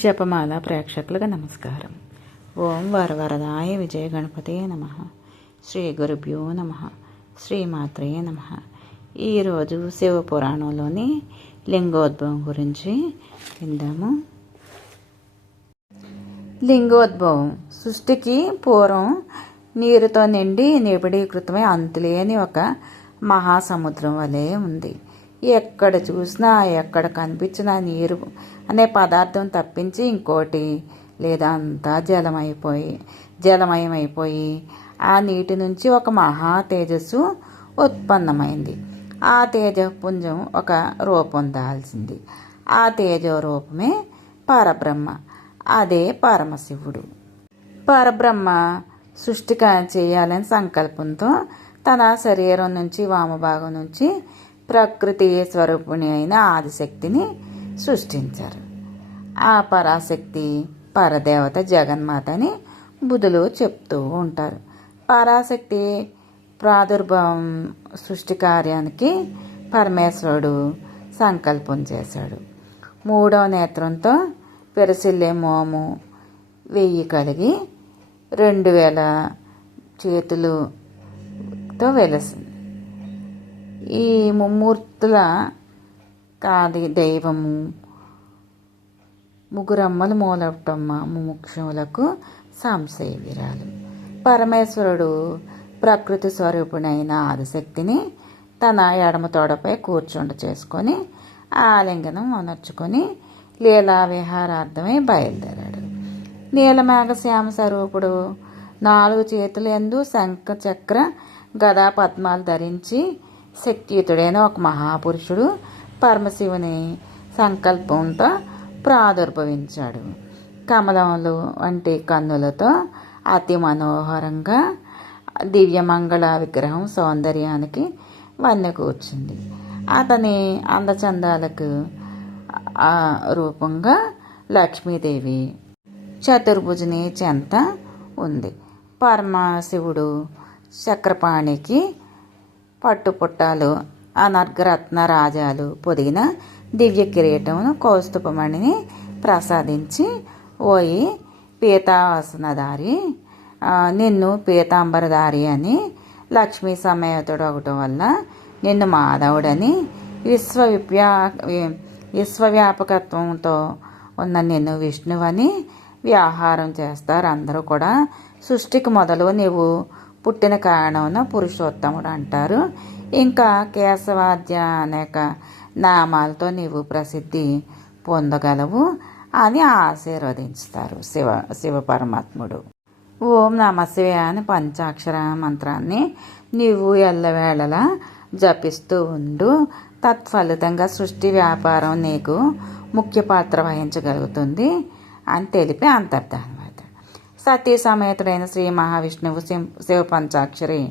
జపమాల ప్రేక్షకులకు నమస్కారం. ఓం వరవరదాయ విజయ గణపతే నమ. శ్రీ గురుభ్యో నమ. శ్రీమాత్రే నమ. ఈరోజు శివపురాణంలోని లింగోద్భవం గురించి విందాము. లింగోద్భవం. సృష్టికి పూర్వం నీరుతో నిండి నిబిడీకృతమై అంతులేని ఒక మహాసముద్రం వలె ఉంది. ఎక్కడ చూసినా ఎక్కడ కనిపించినా నీరు అనే పదార్థం తప్పించి ఇంకోటి లేదా అంతా జలమైపోయి జలమయమైపోయి ఆ నీటి నుంచి ఒక మహా తేజస్సు ఉత్పన్నమైంది. ఆ తేజపుంజం ఒక రూపం దాల్చింది. ఆ తేజో రూపమే పరబ్రహ్మ అదే పరమశివుడు. పరబ్రహ్మ సృష్టి చేయాలని సంకల్పంతో తన శరీరం నుంచి వామభాగం నుంచి ప్రకృతి స్వరూపిణి అయిన ఆదిశక్తిని సృష్టించారు. ఆ పరాశక్తి పరదేవత జగన్మాతని బుధులు చెప్తూ ఉంటారు. పరాశక్తి ప్రాదుర్భావం సృష్టి కార్యానికి పరమేశ్వరుడు సంకల్పం చేశాడు. మూడవ నేత్రంతో పెరసిల్లే మోము వెయ్యి కలిగి రెండు వేల చేతులుతో వెలసింది. ఈ ముమ్మూర్తుల కాది దైవము. ముగ్గురమ్మలు మూలటమ్మ ముముక్షములకు సంశయవిరాలు. పరమేశ్వరుడు ప్రకృతి స్వరూపుడైన ఆదిశక్తిని తన ఎడమ తోడపై కూర్చుండ చేసుకొని ఆలింగనం అనర్చుకొని లీలా విహారార్థమై బయలుదేరాడు. నీలమేఘ శ్యామ స్వరూపుడు నాలుగు చేతులందు శంఖ చక్ర గదా పద్మాలు ధరించి శక్తియుతుడైన ఒక మహాపురుషుడు పరమశివుని సంకల్పంతో ప్రాదుర్భవించాడు. కమలములు వంటి కన్నులతో అతి మనోహరంగా దివ్యమంగళ విగ్రహం సౌందర్యానికి వన్నె కూర్చుంది. అతని అందచందాలకు రూపంగా లక్ష్మీదేవి చతుర్భుజని చెంత ఉంది. పరమశివుడు చక్రపాణికి పట్టుపుట్టాలు అనర్ఘరత్న రాజాలు పొదిగిన దివ్య కిరీటమును కౌస్తుభమణిని ప్రసాదించి ఓయి పీతావసనదారి నిన్ను పీతాంబరదారి అని లక్ష్మీ సమేతుడు అవటం వల్ల నిన్ను మాధవుడని విశ్వవిప్యా వి- విశ్వవ్యాపకత్వంతో ఉన్న నిన్ను విష్ణువని వ్యవహారం చేస్తారు. అందరూ కూడా సృష్టికి మొదలు నీవు పుట్టిన కారణమున పురుషోత్తముడు అంటారు. ఇంకా కేశవాద్య అనేక నామాలతో నీవు ప్రసిద్ధి పొందగలవు అని ఆశీర్వదించుతారు శివ శివ పరమాత్ముడు. ఓం నమ శివ అని పంచాక్షర మంత్రాన్ని నీవు ఎల్లవేళలా జపిస్తూ ఉండు. తత్ఫలితంగా సృష్టి వ్యాపారం నీకు ముఖ్య పాత్ర వహించగలుగుతుంది అని తెలిపి అంతర్ధానం. సత్యసమేతుడైన శ్రీ మహావిష్ణువు శివ శివ పంచాక్షరి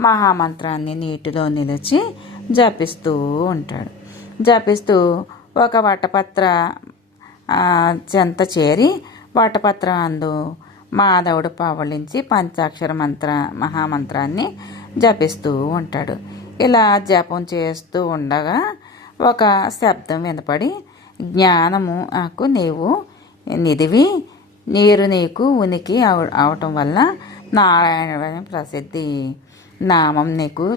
మహామంత్రాన్ని నీటిలో నిలిచి జపిస్తూ ఉంటాడు. జపిస్తూ ఒక వటపత్ర చెంత చేరి వటపత్రం అందు మాధవుడు పవళించి పంచాక్షర మంత్ర మహామంత్రాన్ని జపిస్తూ ఉంటాడు. ఇలా జపం చేస్తూ ఉండగా ఒక శబ్దం వినపడి జ్ఞానము నాకు నీవు నిదివి నీరు నీకు ఉనికి అవ- అవటం వల్ల నారాయణ అనే ప్రసిద్ధి నామం నీకు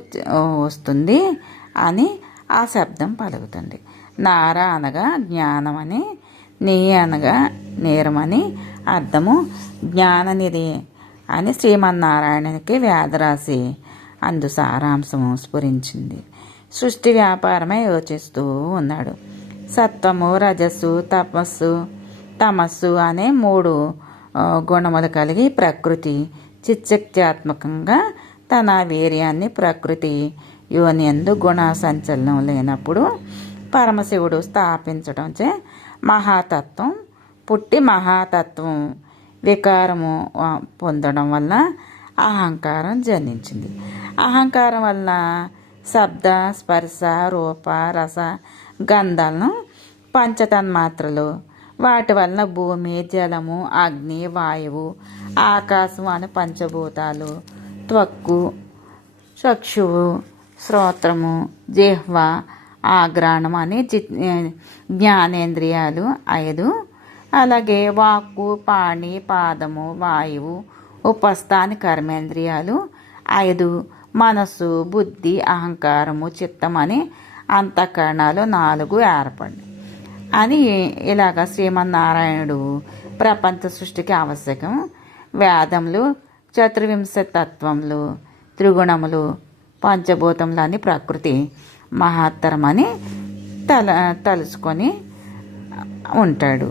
వస్తుంది అని ఆ శబ్దం పలుకుతుంది. నార అనగా జ్ఞానమని నీ అనగా నేరమని అర్థము జ్ఞాననిధి అని శ్రీమన్నారాయణునికి వ్యాధరాశి అందు సారాంశము స్ఫురించింది. సృష్టి వ్యాపారమే యోచిస్తూ ఉన్నాడు. సత్వము రజస్సు తపస్సు తమస్సు అనే మూడు గుణములు కలిగి ప్రకృతి చిచ్చక్త్యాత్మకంగా తన వీర్యాన్ని ప్రకృతి యోనియందు గుణ సంచలనం లేనప్పుడు పరమశివుడు స్థాపించడంచే మహాతత్వం పుట్టి మహాతత్వం వికారము పొందడం వల్ల అహంకారం జనించింది. అహంకారం వల్ల శబ్ద స్పర్శ రూప రస గంధాలను పంచతన్మాత్రలు వాటి వలన భూమి జలము అగ్ని వాయువు ఆకాశం అనే పంచభూతాలు త్వక్కు చక్షువు శ్రోత్రము జిహ్వ ఆగ్రాణం అనే చి జ్ఞానేంద్రియాలు ఐదు. అలాగే వాక్కు పాణి పాదము వాయువు ఉపస్థాని కర్మేంద్రియాలు ఐదు. మనస్సు బుద్ధి అహంకారము చిత్తం అనే అంతఃకరణాలు నాలుగు ఏర్పడి. అని ఇలాగ శ్రీమన్నారాయణుడు ప్రపంచ సృష్టికి ఆవశ్యకం. వేదములు చతుర్వింశ తత్వములు త్రిగుణములు పంచభూతములు అని ప్రకృతి మహత్తరమని తల తలుచుకొని ఉంటాడు.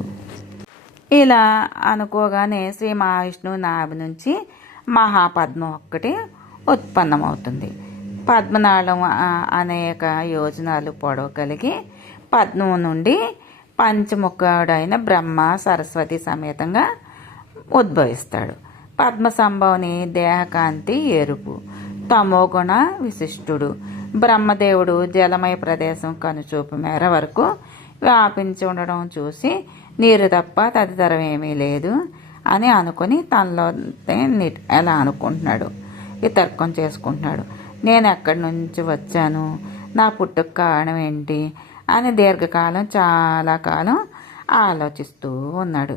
ఇలా అనుకోగానే శ్రీ మహావిష్ణువు నాభి నుంచి మహాపద్మం ఒక్కటి ఉత్పన్నమవుతుంది. పద్మనాళం అనేక యోజనాలు పొడవు కలిగి పద్మం నుండి పంచముఖుడైన బ్రహ్మ సరస్వతి సమేతంగా ఉద్భవిస్తాడు. పద్మ సంభవని దేహకాంతి ఎరుపు. తమోగుణ విశిష్టుడు. బ్రహ్మదేవుడు జలమయ ప్రదేశం కనుచూపు మేర వరకు వ్యాపించి ఉండడం చూసి నీరు తప్ప తదితరం ఏమీ లేదు అని అనుకుని తనలో ఎలా అనుకుంటున్నాడు? వితర్కం చేసుకుంటున్నాడు. నేను ఎక్కడి నుంచి వచ్చాను? నా పుట్టుక కారణం ఏంటి? అని దీర్ఘకాలం చాలా కాలం ఆలోచిస్తూ ఉన్నాడు.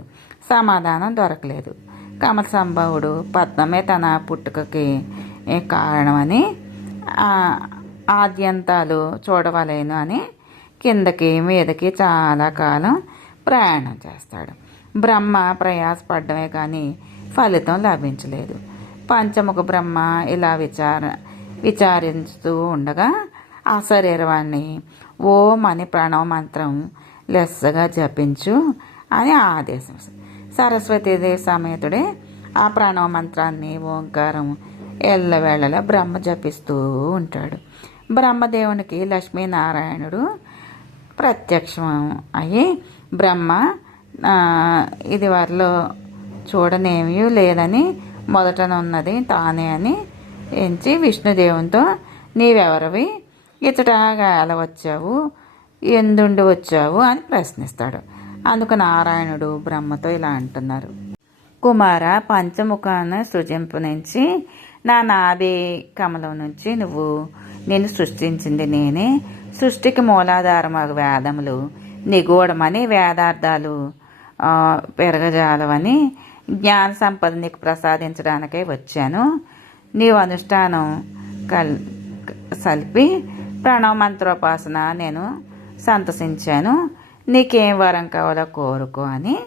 సమాధానం దొరకలేదు. కమల సంభవుడు పద్మమే తన పుట్టుకకి కారణమని ఆద్యంతాలు చూడవలేను అని కిందకి మీదకి చాలా కాలం ప్రయాణం చేస్తాడు. బ్రహ్మ ప్రయాసపడ్డమే కానీ ఫలితం లభించలేదు. పంచముఖ బ్రహ్మ ఇలా విచార విచారిస్తూ ఉండగా ఆ శరీరవాణ్ణి ఓం అని ప్రణవ మంత్రం లెస్సగా జపించు అని ఆదేశం. సరస్వతీదేవి సమేతుడే ఆ ప్రణవ మంత్రాన్ని ఓంకారం ఎల్లవేళలా బ్రహ్మ జపిస్తూ ఉంటాడు. బ్రహ్మదేవునికి లక్ష్మీనారాయణుడు ప్రత్యక్షం అయ్యి బ్రహ్మ ఇది వారిలో చూడనేమీ లేదని మొదటనున్నది తానే అని ఎంచి విష్ణుదేవునితో నీవెవరివి? ఇతటగా ఎలా వచ్చావు ఎందుండి వచ్చావు అని ప్రశ్నిస్తాడు. అందుకు నారాయణుడు బ్రహ్మతో ఇలా అంటున్నారు. కుమార పంచముఖాన సృజింపు నుంచి నా నాభి కమలం నుంచి నువ్వు నేను సృష్టించింది నేనే. సృష్టికి మూలాధారమగు వేదములు నిగూఢమని వేదార్థాలు పెరగజాలవని జ్ఞాన సంపద నీకు ప్రసాదించడానికే వచ్చాను. నీవు అనుష్ఠానం కల్ సల్పి ప్రణవమంత్రోపాసన నేను సంతసించాను. నీకేం వరం కావాలో కోరుకో అని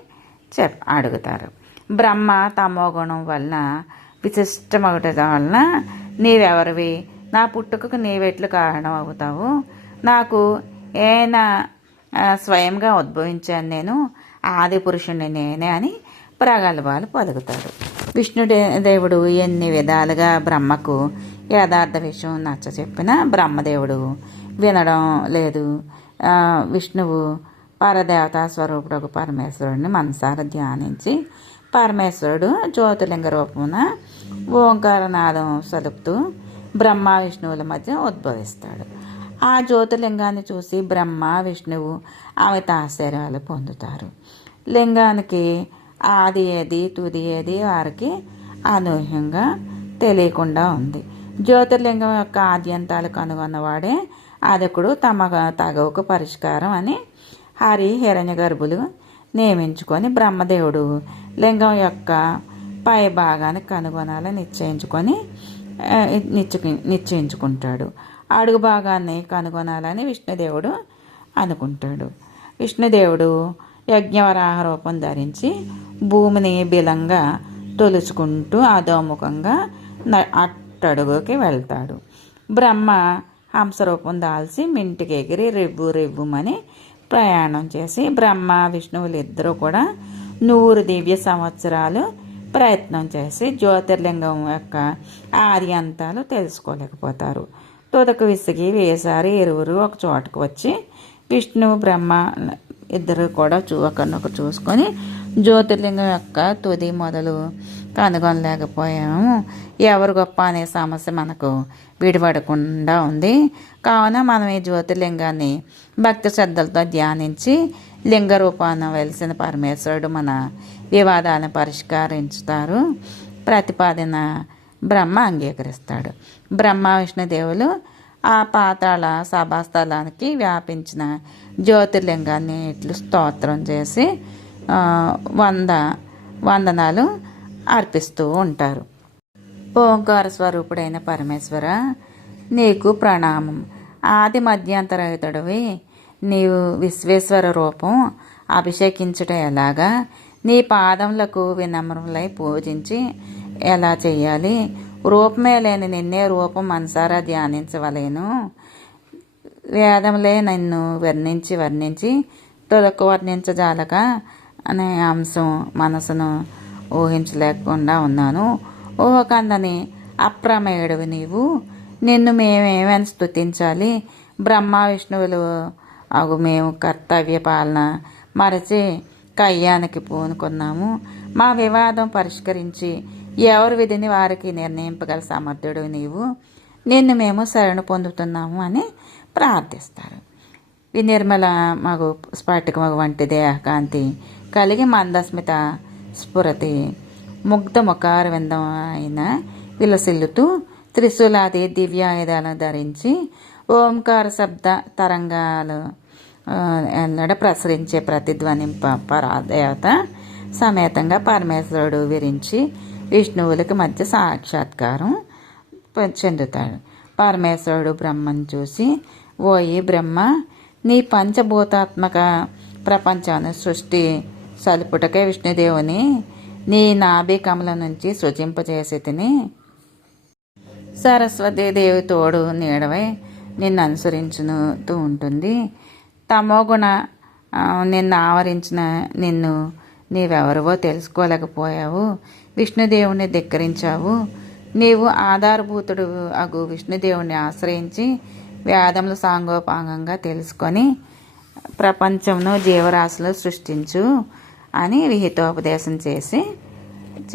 చెప్ అడుగుతారు. బ్రహ్మ తమోగుణం వలన విశిష్టమగుట వలన నీవెవరివి? నా పుట్టుకకు నీవెట్లు కారణం అవుతావు నాకు ఏనా స్వయంగా ఉద్భవించాను నేను. ఆది పురుషుణ్ణి నేనే అని ప్రగల్భాలు పలుకుతారు. విష్ణుడే దేవుడు ఎన్ని విధాలుగా బ్రహ్మకు యథార్థ విషయం నచ్చ చెప్పిన బ్రహ్మదేవుడు వినడం లేదు. విష్ణువు పరదేవతా స్వరూపుడు పరమేశ్వరుడిని మనసారా ధ్యానించి పరమేశ్వరుడు జ్యోతిలింగ రూపమున ఓంకారనాదం సలుపుతూ బ్రహ్మ విష్ణువుల మధ్య ఉద్భవిస్తాడు. ఆ జ్యోతిలింగాన్ని చూసి బ్రహ్మ విష్ణువు అమిత ఆశ్చర్యాలు పొందుతారు. లింగానికి ఆది ఏది తుది ఏది వారికి అనూహ్యంగా తెలియకుండా ఉంది. జ్యోతిర్లింగం యొక్క ఆద్యంతాలు కనుగొన్నవాడే అదకుడు తమ తగవుకు పరిష్కారం అని హరి హిరణ్య గర్భులు నియమించుకొని బ్రహ్మదేవుడు లింగం యొక్క పై భాగాన్ని కనుగొనాలని నిశ్చయించుకొని నిశ్చయి నిశ్చయించుకుంటాడు. అడుగు భాగాన్ని కనుగొనాలని విష్ణుదేవుడు అనుకుంటాడు. విష్ణుదేవుడు యజ్ఞవరాహ రూపం ధరించి భూమిని బిలంగా తొలుచుకుంటూ అధోముఖంగా న- వెళ్తాడు. బ్రహ్మ హంసరూపం దాల్చి మింటికి ఎగిరి రెవ్వు రెవ్వుమని ప్రయాణం చేసి బ్రహ్మ విష్ణువులు ఇద్దరూ కూడా నూరు దివ్య సంవత్సరాలు ప్రయత్నం చేసి జ్యోతిర్లింగం యొక్క ఆర్యంతాలు తెలుసుకోలేకపోతారు. తుదకు విసిగి వేసారి ఇరువురు ఒక చోటకు వచ్చి విష్ణువు బ్రహ్మ ఇద్దరు కూడా చూ ఒకరినొకరు చూసుకొని జ్యోతిర్లింగం యొక్క తుది మొదలు కనుగొనలేకపోయాము. ఎవరు గొప్ప అనే సమస్య మనకు విడిపడకుండా ఉంది. కావున మనం ఈ జ్యోతిర్లింగాన్ని భక్తి శ్రద్ధలతో ధ్యానించి లింగ రూపాన వెలిసిన పరమేశ్వరుడు మన వివాదాలను పరిష్కరించుతారు. ప్రతిపాదన బ్రహ్మ అంగీకరిస్తాడు. బ్రహ్మ విష్ణుదేవులు ఆ పాతాళ సభాస్థలానికి వ్యాపించిన జ్యోతిర్లింగాన్ని ఇట్లు స్తోత్రం చేసి వంద వందనాలు అర్పిస్తూ ఉంటారు. ఓంకార స్వరూపుడైన పరమేశ్వర నీకు ప్రణామం. ఆది మధ్యాంతరహితుడివి. నీవు విశ్వేశ్వర రూపం అభిషేకించుట ఎలాగా? నీ పాదములకు వినమ్రములై పూజించి ఎలా చేయాలి? రూపమే లేని నిన్నే రూపం మనసారా ధ్యానించవలేను. వేదములే నన్ను వర్ణించి వర్ణించి తొలకు వర్ణించజాలక అనే అంశం మనసును ఊహించలేకుండా ఉన్నాను. ఊహకందని అప్రమేయుడివి నీవు. నిన్ను మేమేమని స్తుతించాలి? బ్రహ్మ విష్ణువులు అగు మేము కర్తవ్య పాలన మరచి కయ్యానికి పూనుకున్నాము. మా వివాదం పరిష్కరించి ఎవరు విధిని వారికి నిర్ణయింపగల సమర్థుడు నీవు. నిన్ను మేము శరణు పొందుతున్నాము అని ప్రార్థిస్తారు. ఈ నిర్మల మగు స్ఫటిక మగు వంటి దేహకాంతి కలిగి మందస్మిత స్ఫురతి ముగ్ధ ముఖారవిందమైన విలసిల్లుతూ త్రిశూలాది దివ్యాయుధాలను ధరించి ఓంకార శబ్ద తరంగాలు ఎన్నడ ప్రసరించే ప్రతిధ్వనింప పరాదేవత సమేతంగా పరమేశ్వరుడు విరించి విష్ణువులకి మధ్య సాక్షాత్కారం చెందుతాడు. పరమేశ్వరుడు బ్రహ్మను చూసి ఓయి బ్రహ్మ నీ పంచభూతాత్మక ప్రపంచాన్ని సృష్టి సలుపుటకే విష్ణుదేవుని నీ నాభికమల నుంచి సృజింపజేసి తిని సరస్వతి దేవి తోడు నీడవై నిన్ను అనుసరించుతూ ఉంటుంది. తమోగుణ నిన్ను ఆవరించిన నిన్ను నీవెవరివో తెలుసుకోలేకపోయావు. విష్ణుదేవుని ధిక్కరించావు. నీవు ఆధారభూతుడు అగు విష్ణుదేవుని ఆశ్రయించి వేదములు సాంగోపాంగంగా తెలుసుకొని ప్రపంచంలో జీవరాశులు సృష్టించు. అని విహితోపదేశం చేసి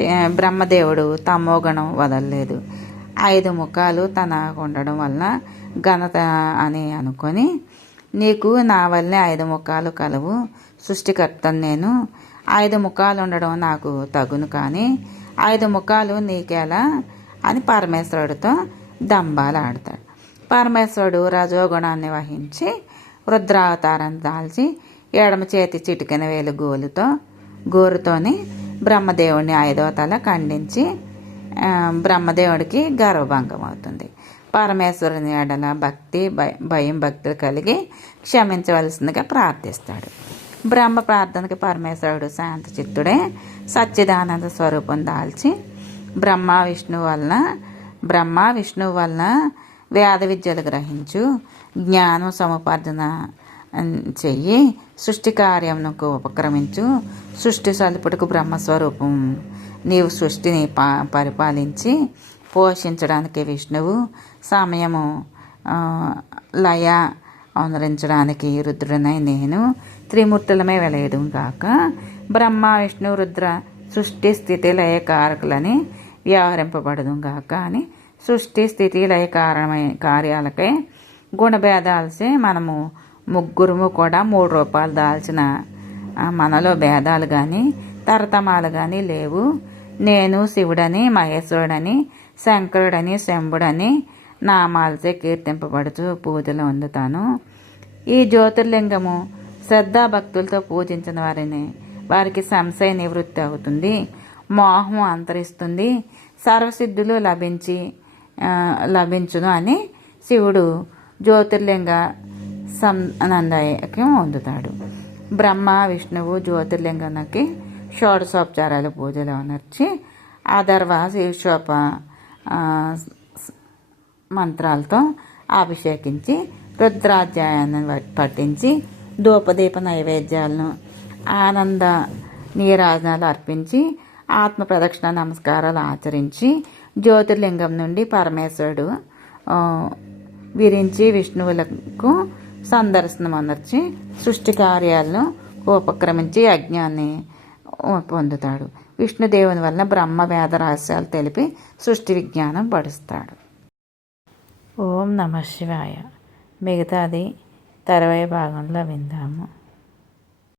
చే- బ్రహ్మదేవుడు తమోగుణం వదలలేదు. ఐదు ముఖాలు తన ఉండడం వలన ఘనత అని అనుకొని నీకు నా వల్లే ఐదు ముఖాలు కలవు. సృష్టికర్తను నేను ఐదు ముఖాలు ఉండడం నాకు తగును కానీ ఐదు ముఖాలు నీకెలా అని పరమేశ్వరుడితో దంబాలు ఆడతాడు. పరమేశ్వరుడు రజోగుణాన్ని వహించి రుద్రావతారాన్ని దాల్చి ఎడమ చేతి చిటికెన వేలు గోలుతో గోరుతోని బ్రహ్మదేవుని ఐదవ తల ఖండించి బ్రహ్మదేవుడికి గర్వభంగం అవుతుంది. పరమేశ్వరుని ఎడల భక్తి భయ- భయం భక్తులు కలిగి క్షమించవలసిందిగా ప్రార్థిస్తాడు. బ్రహ్మ ప్రార్థనకి పరమేశ్వరుడు శాంత చిత్తుడే సచ్చిదానంద స్వరూపం దాల్చి బ్రహ్మ విష్ణు వలన బ్రహ్మ విష్ణు వలన వేద విద్యలు గ్రహించు జ్ఞానం సముపార్జన చెయ్యి సృష్టి కార్యమునకు ఉపక్రమించు. సృష్టి సలుపుటకు బ్రహ్మస్వరూపం. నీవు సృష్టిని పా పరిపాలించి పోషించడానికి విష్ణువు సమయము లయ అనురించడానికి రుద్రుడనై నేను త్రిమూర్తులమే వెలయడం కాక బ్రహ్మ విష్ణు రుద్ర సృష్టి స్థితి లయ కారకులని వ్యవహరింపబడదు గాక అని సృష్టి స్థితి లయ కారణమై కార్యాలకై గుణభేదాలసే మనము ముగ్గురుము కూడా మూడు రూపాయలు దాల్చిన మనలో భేదాలు కానీ తరతమాలు కానీ లేవు. నేను శివుడని మహేశ్వరుడని శంకరుడని శంభుడని నామాలచే కీర్తింపబడుతూ పూజలు అందుతాను. ఈ జ్యోతిర్లింగము శ్రద్ధాభక్తులతో పూజించిన వారిని వారికి సంశయ నివృత్తి అవుతుంది. మోహం అంతరిస్తుంది. సర్వసిద్ధులు లభించి లభించును అని శివుడు జ్యోతిర్లింగ సంనందయకం పొందుతాడు బ్రహ్మ విష్ణువు జ్యోతిర్లింగానికి షోడశోపచారాలు పూజలు అనర్చి ఆ తర్వాత ఆ, మంత్రాలతో అభిషేకించి రుద్రాధ్యాయాన్ని పట్టించి ధూపదీప నైవేద్యాలను ఆనంద నీరాజనాలు అర్పించి ఆత్మ ప్రదక్షిణ నమస్కారాలు ఆచరించి జ్యోతిర్లింగం నుండి పరమేశ్వరుడు విరించి విష్ణువులకు సందర్శనం అనర్చి సృష్టి కార్యాలను ఉపక్రమించి యజ్ఞాన్ని పొందుతాడు. విష్ణుదేవుని వలన బ్రహ్మ వేద రహస్యాలు తెలిపి సృష్టి విజ్ఞానం పడుస్తాడు. ఓం నమ శివాయ. మిగతాది తర్వాయి భాగంలో విందాము.